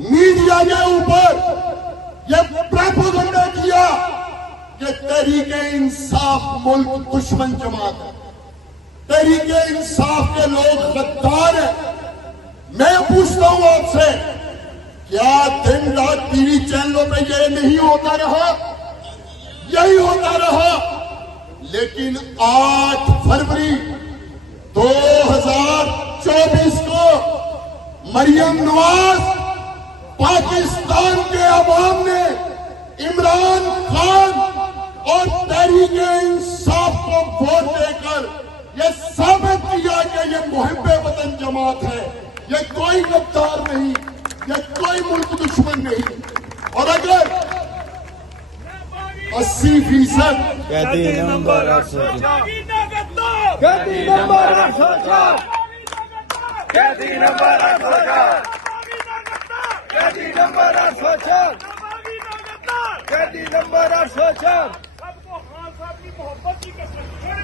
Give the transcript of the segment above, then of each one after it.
Media کے اوپر یہ پروپیگنڈا کیا کہ تحریک انصاف ملک دشمن جماعت ہے، تحریک انصاف کے لوگ غدار ہیں۔ میں پوچھتا ہوں آپ سے، کیا دن رات ٹی وی چینلوں پہ یہ نہیں ہوتا رہا؟ یہی ہوتا رہا۔ لیکن 8 فروری 2024 کو مریم نواز پاکستان کے عوام نے عمران خان اور تحریک انصاف کو ووٹ دے کر یہ ثابت کیا کہ یہ محب وطن جماعت ہے، یہ کوئی غدار نہیں، یہ کوئی ملک دشمن نہیں۔ اور اگر 80% گدی نمبر 804 گدی نمبر 804 گدی نمبر 804 گدی نمبر 804 گدی نمبر 804 سب کو خان صاحب کی محبت کی قسم چھوڑے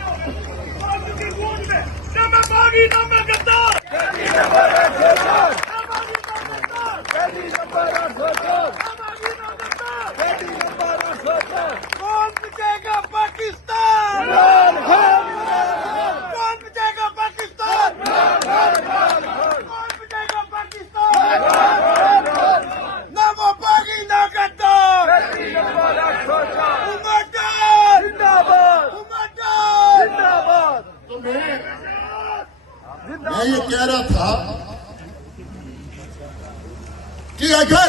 کی گود میں نہ میں باغی نہ میں غدار، گدی نمبر 804 نہ باغی نہ غدار، گدی نمبر 804 نہ باغی نہ غدار۔ گدی نمبر 804 کون بچے گا پاکستان؟ عمران خان، عمران خان، کون بچے گا پاکستان؟ کون بچے گا پاکستان؟ نہ وہ باغی نہ غدار۔ گدی نمبر 804 عمر زندہ باد، عمر زندہ باد، تو میں یہ کہہ رہا تھا کہ اگر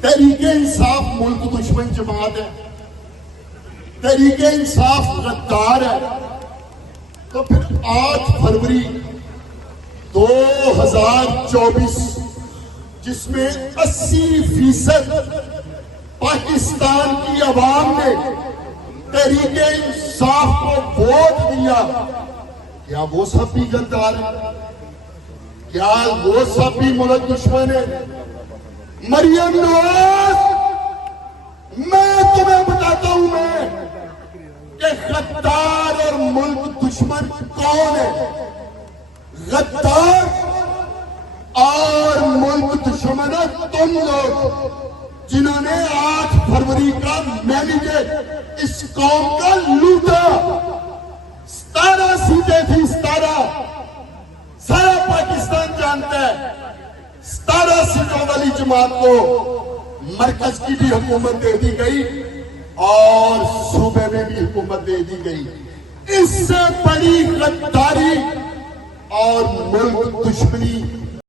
تحریک انصاف ملک دشمن جماعت ہے، تحریک انصاف غدار ہے، تو پھر 8 فروری 2024 جس میں 80% پاکستان کی عوام نے تحریک انصاف کو ووٹ دیا، کیا وہ سب بھی غدار ہیں؟ کیا وہ سب بھی ملک دشمن ہے؟ مریم نواز، میں تمہیں بتاتا ہوں میں کہ غدار اور ملک دشمن کون ہے؟ غدار اور ملک دشمن ہے تم لوگ جنہوں نے 8 فروری کا مینیجر اس قوم کا لوٹا۔ 17 سیٹیں تھی، 17 سارا پاکستان جانتا ہے۔ 17 سیٹوں والی جماعت کو مرکز کی بھی حکومت دے دی گئی اور صوبے میں بھی حکومت دے دی گئی۔ اس سے بڑی غداری اور ملک دشمنی